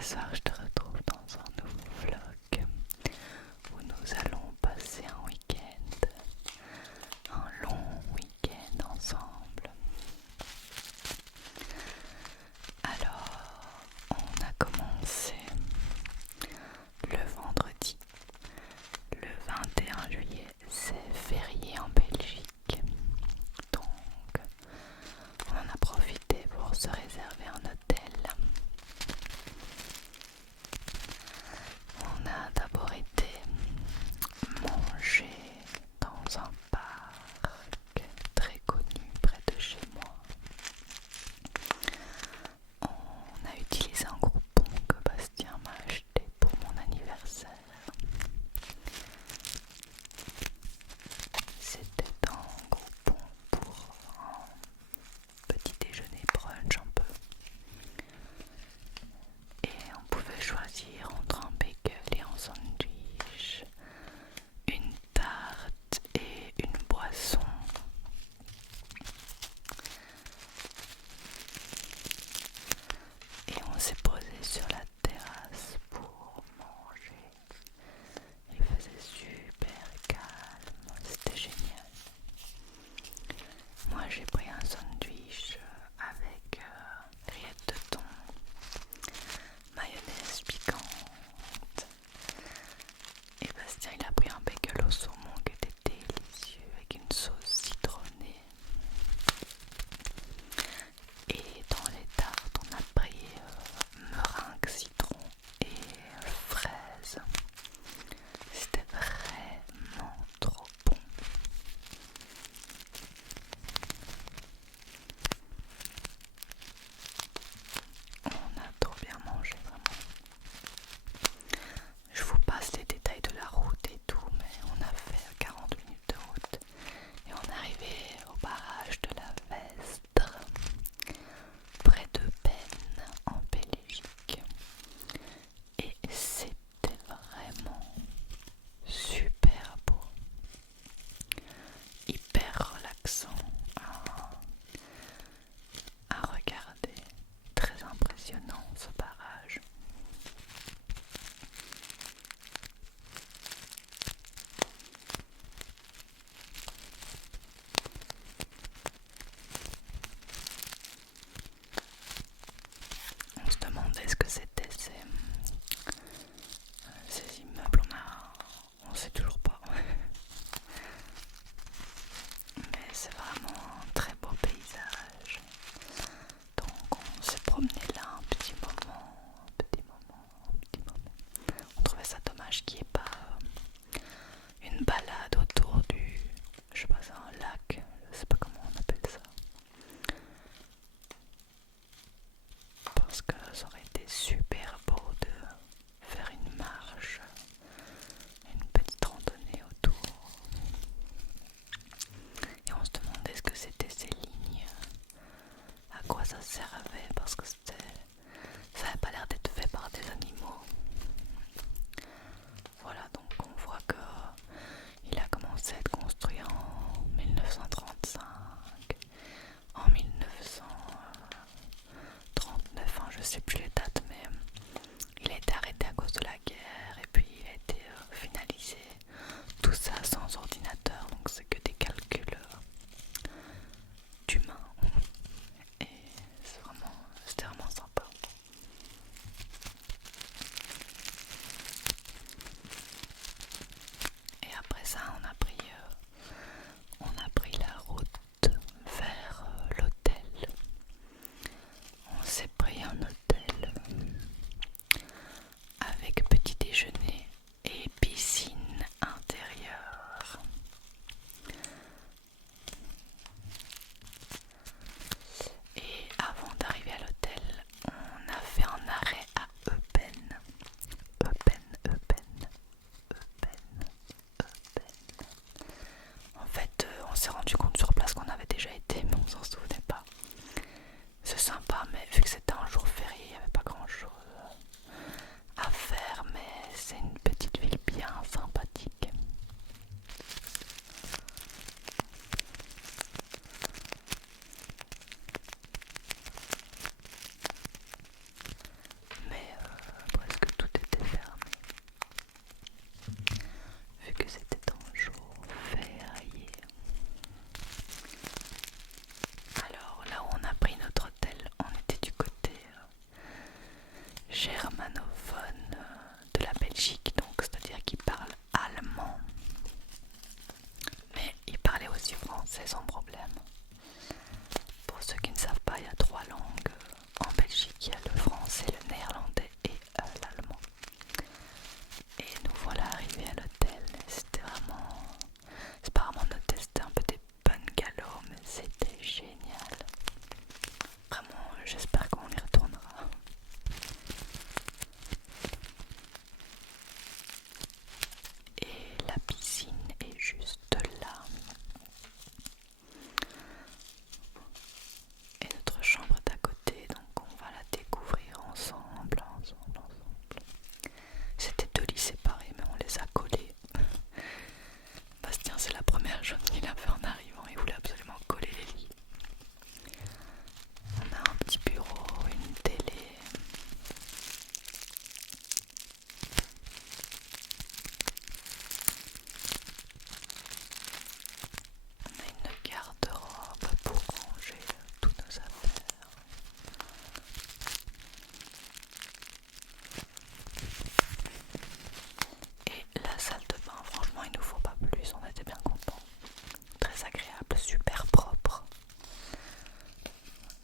Ce soir, je te retrouve dans un nouveau vlog où nous allons passer un week-end, un long week-end ensemble. Alors, on a commencé le vendredi, le 21 juillet, c'est férié en Belgique. Donc, on en a profité pour se réserver un hôtel. germanophone de la Belgique, donc c'est-à-dire qu'il parle allemand, mais il parlait aussi français sans problème. Pour ceux qui ne savent pas, il y a 3 langues en Belgique, il y a le français, le néerlandais et l'allemand. Et nous voilà arrivés à l'hôtel, c'était vraiment... Apparemment notre test c'était un peu des bungalows, mais c'était génial. Vraiment, j'espère qu'on y retournera. Et la piscine est juste là. Et notre chambre est à côté, donc on va la découvrir ensemble. C'était 2 lits séparés, mais on les a collés. Bastien, c'est la première chose qu'il a fait en arrivant, il voulait absolument coller les lits. On a un petit bureau, une télé. On a une garde-robe pour ranger toutes nos affaires. Et la salle de bain, franchement, il ne nous faut pas plus, on était bien contents. Très agréable, super propre.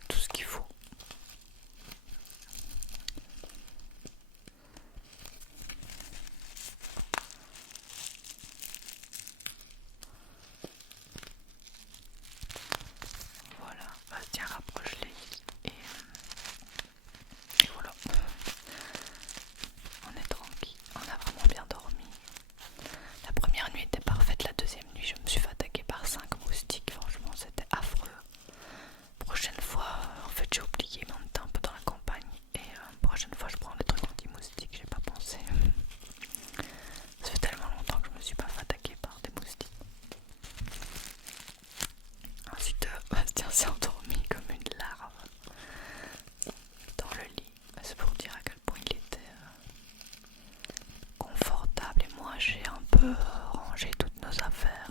Tout ce qu'il faut. Voilà, Bastien rapproche les lits et voilà. On est tranquille, on a vraiment bien dormi. La première nuit était parfaite, la deuxième nuit je me suis fait attaquer par 5 moustiques, franchement c'était affreux. Prochaine fois, en fait j'ai oublié, mais on était un peu dans la campagne et prochaine fois je prends le truc anti-moustique, j'ai pas pensé. Ça fait tellement longtemps que je me suis pas fait attaquer par des moustiques. Ensuite, Bastien s'est endormi comme une larve dans le lit. C'est pour dire à quel point il était confortable. Et moi, j'ai un peu rangé toutes nos affaires,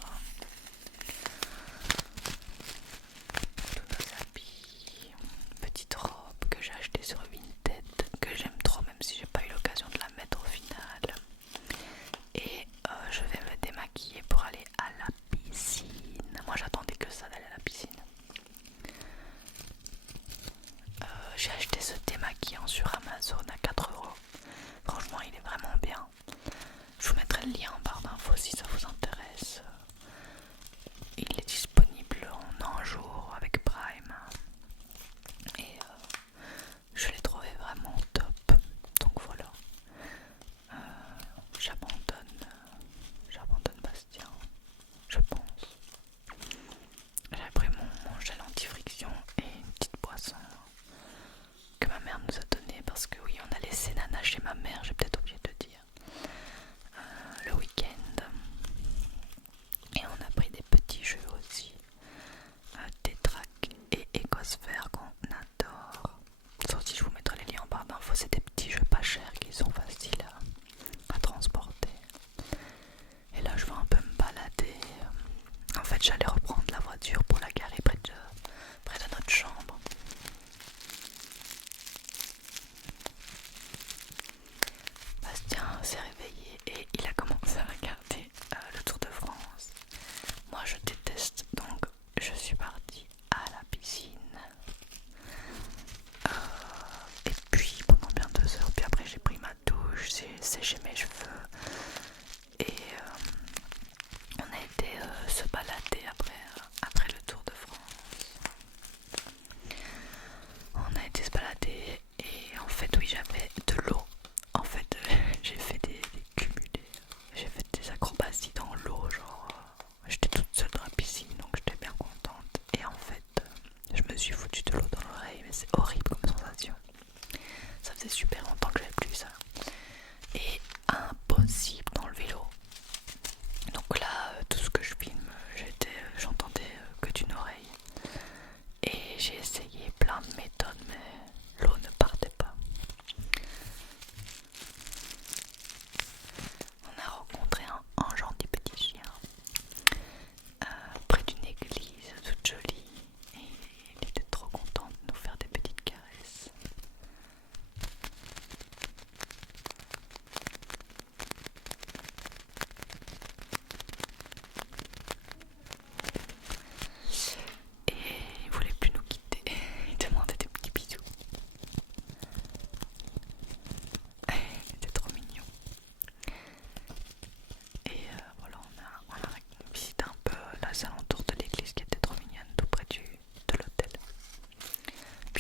tous nos habits, une petite robe que j'ai achetée sur Vinted, que j'aime trop, même si j'ai pas eu l'occasion de la mettre au final. Et je vais me démaquiller pour aller à la piscine. Moi j'attendais que ça d'aller à la piscine. J'ai acheté ce démaquillant sur Amazon à 4 €. Franchement il est vraiment bien. Je vous mettrai le lien en barre d'infos si ça vous intéresse. Il est disponible en un jour avec Prime. Et je l'ai trouvé vraiment top. Donc voilà. J'abandonne Bastien, je pense. J'avais pris mon gel anti-friction et une petite boisson que ma mère nous a donnée parce que oui, on a laissé Nana chez ma mère, j'ai peut-être oublié de dire, le week-end. Et on a pris des petits jeux aussi, Tétrac et Ecosphère qu'on adore. Ça aussi je vous mettrai les liens en barre d'infos, c'est des petits jeux pas chers qui sont faciles à transporter. Et là je vais un peu me balader. En fait j'allais reprendre la voiture pour la garer près de notre chambre. Bastien s'est réveillé et il a commencé à regarder le Tour de France. Moi je déteste, donc je suis partie à la piscine. Et puis pendant bien 2 heures, puis après j'ai pris ma douche, j'ai séché mes cheveux. Et on a été se balader après le Tour de France. On a été se balader et en fait oui j'avais de l'eau. En fait j'ai fait des cumulés, j'ai fait des acrobaties dans l'eau, genre j'étais toute seule dans la piscine donc j'étais bien contente. Et en fait je me suis foutu de l'eau dans l'oreille, mais c'est horrible comme sensation. Ça faisait super longtemps que j'avais plus ça. Et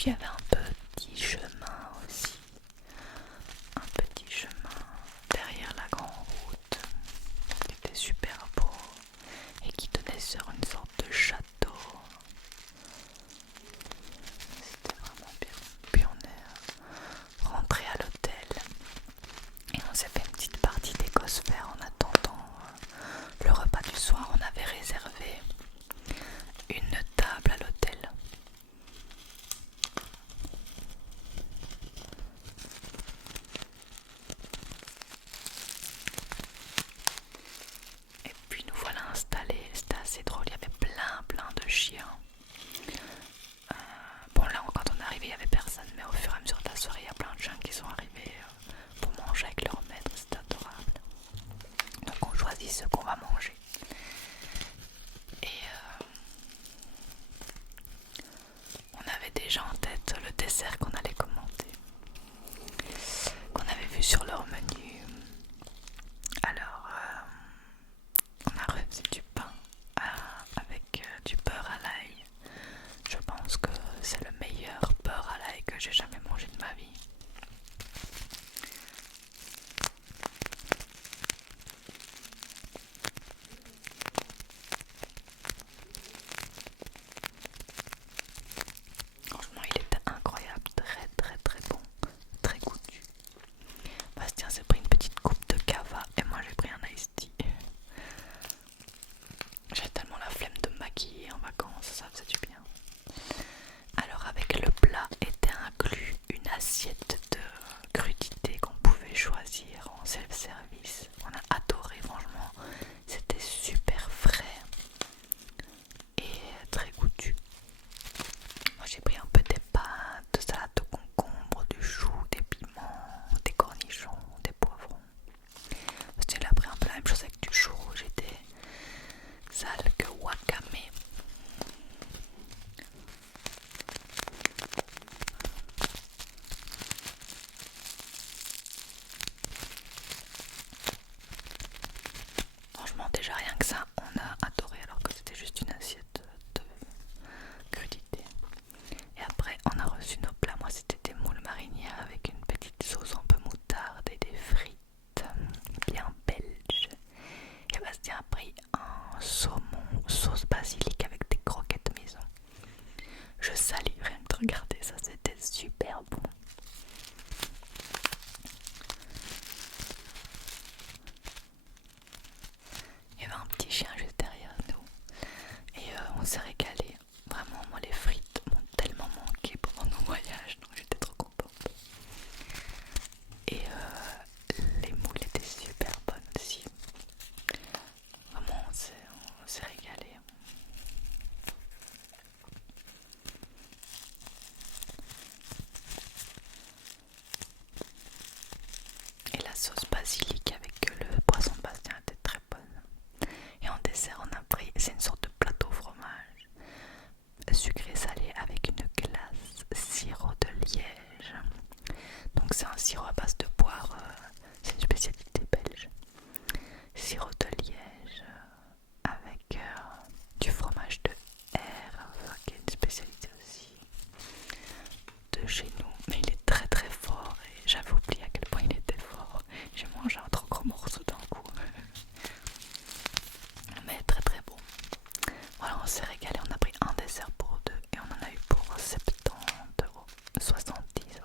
puis il y avait un petit chemin aussi, un petit chemin derrière la grande route qui était super beau et qui donnait sur une sorte de château. C'était vraiment bien. Puis on est rentré à l'hôtel et on s'est fait une petite partie d'écosphère en attendant le repas du soir. On avait réservé une table à l'hôtel. Et puis nous voilà installés. C'était assez drôle, il y avait plein de chiens. Bon là quand on est arrivé il n'y avait personne, mais au fur et à mesure de la soirée il y a plein de chiens qui sont arrivés pour manger avec leur maître. C'était adorable. Donc on choisit ce qu'on va manger. Et on avait déjà en tête le dessert qu'on allait commander, qu'on avait vu sur leur menu. Alors on a reçu du pain avec du beurre à l'ail. Je pense que c'est le meilleur beurre à l'ail que j'ai jamais mangé de ma vie. Franchement il était incroyable, très bon, très goûtu. Bastien s'est pris une petite coupe de cava et moi j'ai pris un iced tea. J'ai tellement la flemme de me maquiller en vacances, ça faisait du bien. Alors avec le plat était inclus une assiette de crudités qu'on pouvait choisir en self-service. On a adoré, franchement, c'était super frais et très goûtu. Moi j'ai pris un peu des pâtes, de salade de concombre, du chou, des piments, des cornichons, des poivrons. Parce qu'il a pris un peu la même chose avec du chou rouge et des algues wakame. Franchement déjà rien que ça on a adoré alors que c'était juste une assiette de crudité. Et après on a reçu nos plats. Moi c'était des moules marinières avec une petite sauce un peu moutarde et des frites bien belges. Et Bastien a pris un saumon sauce basilic avec des croquettes maison. Je salive rien que de regarder ça, c'était super bon. Il y avait un petit chien juste derrière nous et on s'est régalé. Vraiment moi les frites m'ont tellement manqué pendant nos voyages, donc j'étais trop contente. Et les moules étaient super bonnes aussi. Vraiment on s'est régalé. Et la sauce basilic avec le poisson de Bastien était très bonne. Et en dessert on a pris, c'est une sorte de plateau fromage sucré salé avec une glace sirop de liège. Donc c'est un sirop à base de poire, c'est une spécialité belge. Sirop de liège avec du fromage de R, qui est une spécialité aussi de chez nous. Mais il est très fort et j'avais oublié à quel point il était fort. J'ai mangé un trop gros morceau d'un coup. Mais très bon. Voilà, on s'est régalé, on a pris un dessert pour deux et on en a eu pour 70 €, 70 €.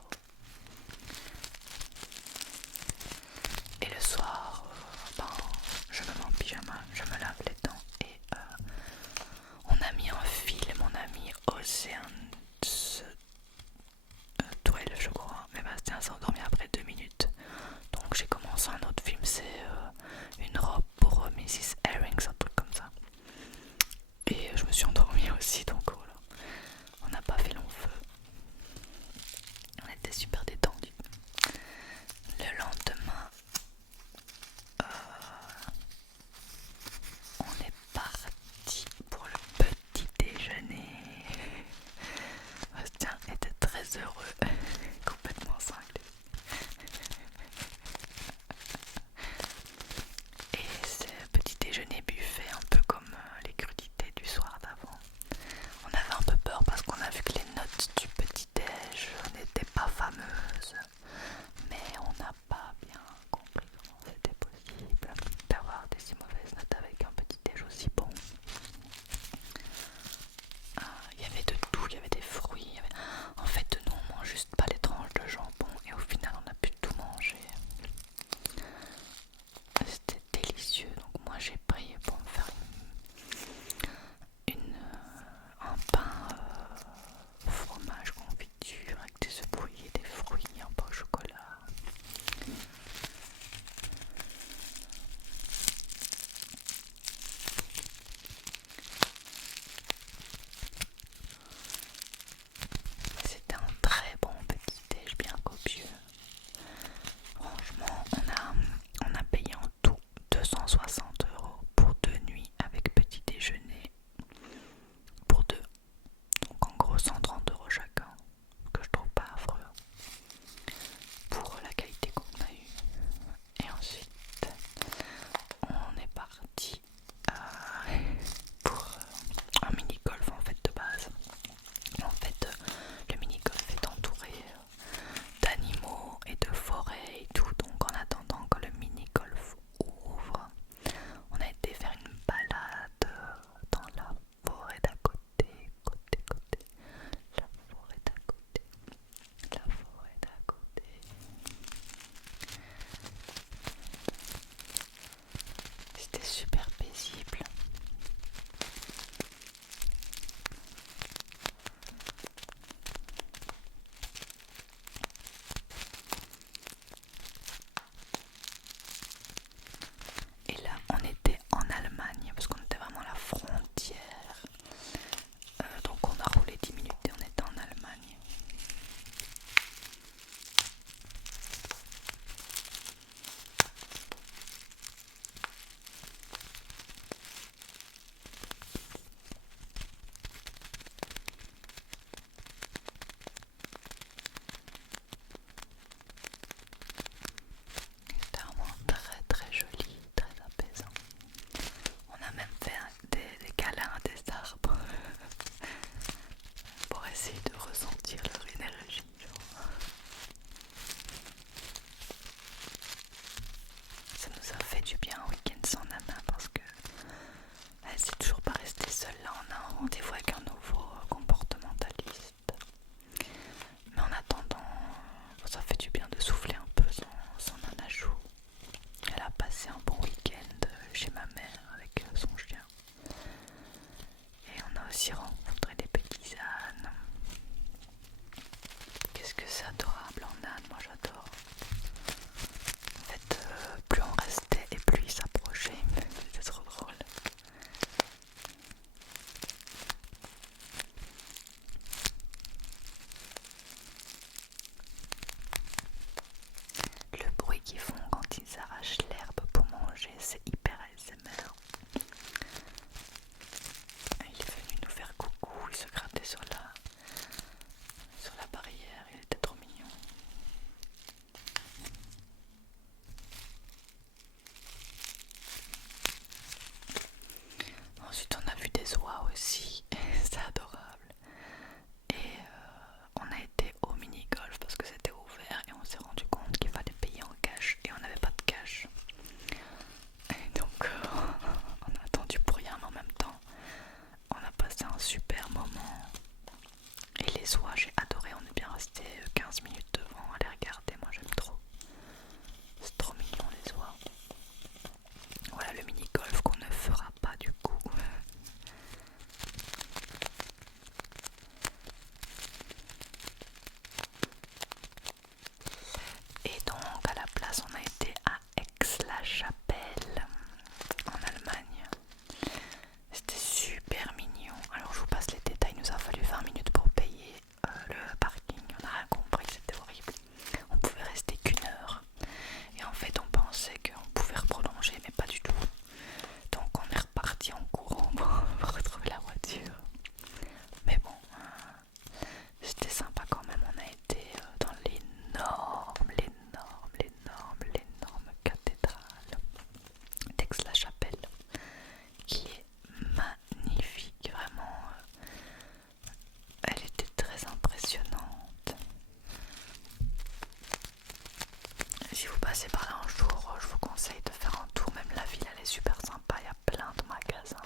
si vous passez par là un jour, je vous conseille de faire un tour. Même la ville, elle est super sympa. Il y a plein de magasins,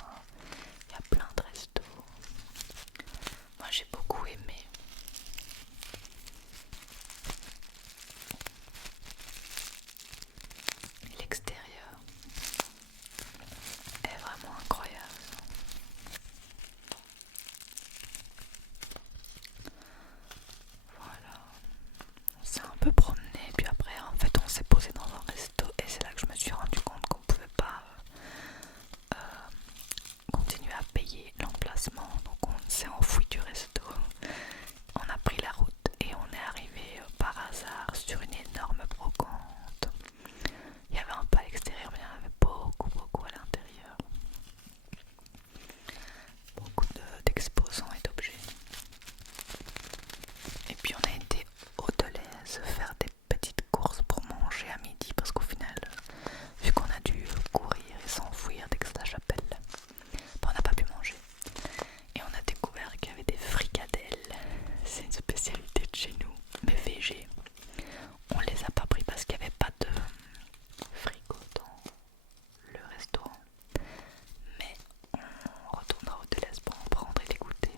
il y a plein de restos. Moi, j'ai beaucoup aimé. Et l'extérieur est vraiment incroyable. Voilà. On s'est un peu promené, puis après en fait on s'est posé dans un resto et c'est là que je me suis rendu compte qu'on pouvait pas continuer à payer l'emplacement, donc on s'est enfoui du resto. On a pris la route et on est arrivé par hasard sur une énorme brocante. Il y avait un pas à l'extérieur mais il y en avait beaucoup à l'intérieur. Beaucoup d'exposants et d'objets. Et puis on a été au Deleuze faire des petites courses pour manger à midi parce qu'au final, vu qu'on a dû courir et s'enfuir d'Aix-la-Chapelle, on n'a pas pu manger. Et on a découvert qu'il y avait des fricadelles. C'est une spécialité de chez nous, mais végé. On les a pas pris parce qu'il n'y avait pas de frigo dans le restaurant. Mais on retournera au Deleuze pour en prendre et les goûter.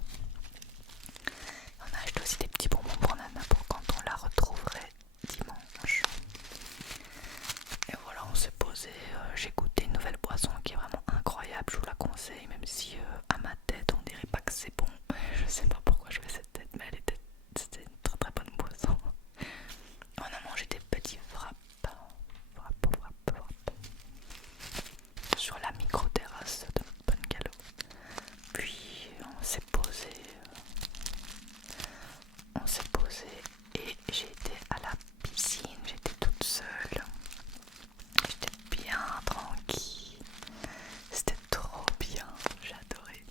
On a acheté aussi des petits bonbons pour Nana pour quand on la retrouverait dimanche. Et voilà, on s'est posé. J'ai goûté une nouvelle boisson qui est vraiment incroyable. Je vous la conseille, même si à ma tête on dirait pas que c'est bon. Je sais pas pourquoi je fais cette tête, mais c'était une très bonne boisson. On a mangé des petits frappes sur la micro-terrasse de Bungalow. Puis on s'est posé et j'ai été à la piscine, j'étais toute seule, j'étais bien tranquille, c'était trop bien, j'ai adoré.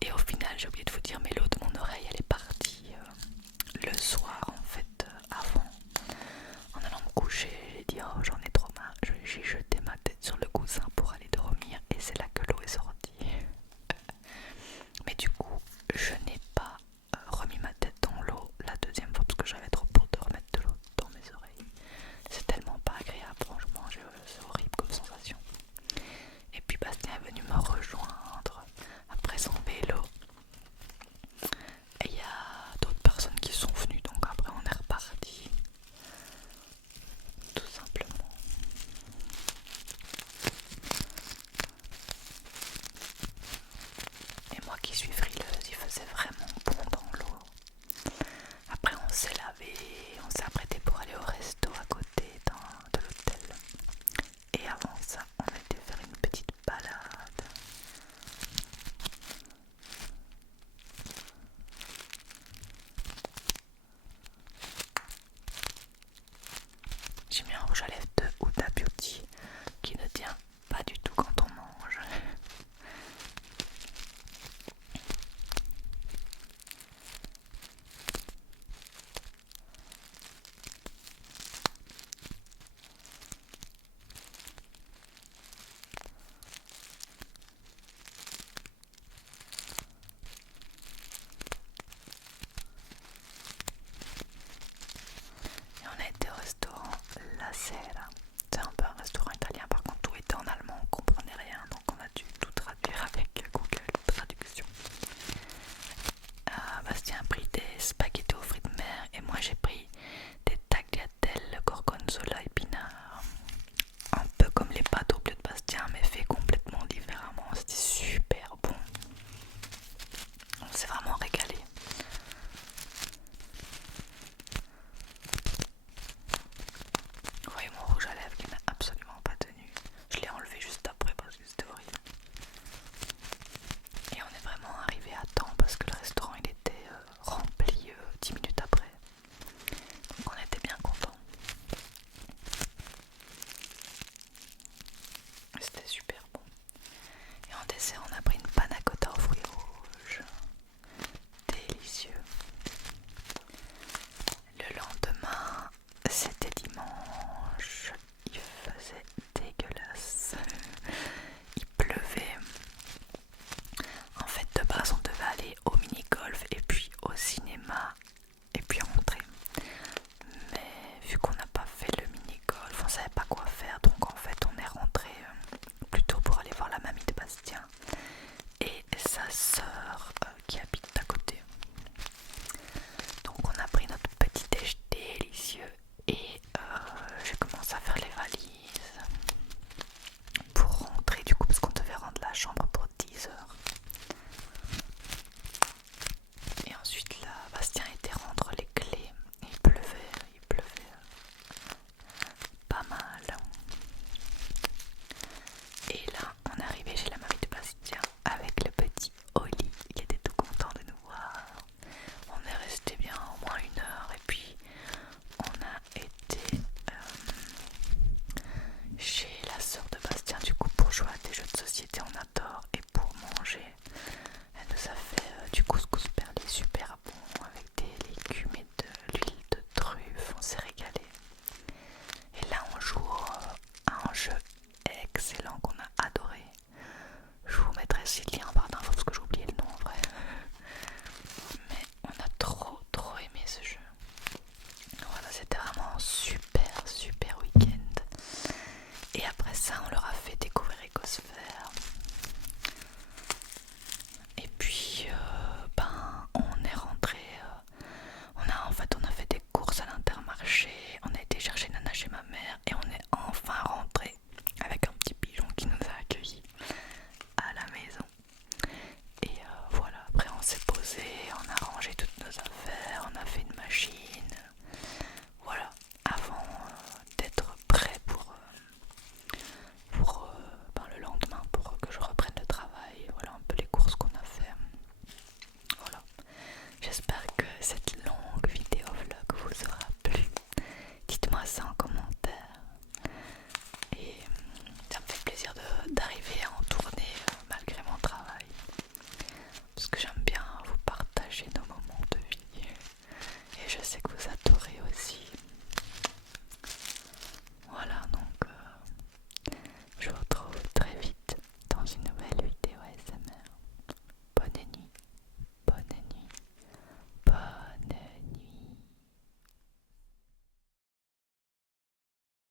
Et au final j'ai oublié de vous dire, mais l'eau de mon oreille elle est partie le soir en fait, avant, en allant me coucher. J'ai dit oh j'en ai trop marre, j'ai jeté ma tête sur le coussin pour aller dormir et c'est là que l'eau est sortie. Mais du coup je n'ai pas remis ma tête dans l'eau la deuxième fois parce que j'avais trop peur de remettre de l'eau dans mes oreilles. C'est tellement pas agréable, franchement, c'est horrible comme sensation. Et puis Bastien est venu me rejoindre après son vélo. Et il y a d'autres personnes qui sont venues, donc après on est reparti. Tout simplement. Et moi qui suis frileuse, il faisait vraiment bon dans l'eau. Après on s'est lavé, on s'est apprêté pour aller au resto à côté de l'hôtel. Et avant ça, on a été faire une petite balade. J'ai mis un rouge à lèvres de Huda Beauty qui ne tient pas du tout quand on mange. Et on a été au restaurant La Sera. C'est un peu un restaurant italien, par contre tout était en allemand, on comprenait rien, donc on a dû tout traduire avec Google Traduction. Bastien a pris des spaghettis aux fruits de mer et moi j'ai pris des tagliatelles gorgonzola épinards. Un peu comme les pâtes au bleu de Bastien mais fait complètement différemment, c'était super bon. On s'est vraiment régalé. Vous voyez mon rouge à lèvres. savait pas quoi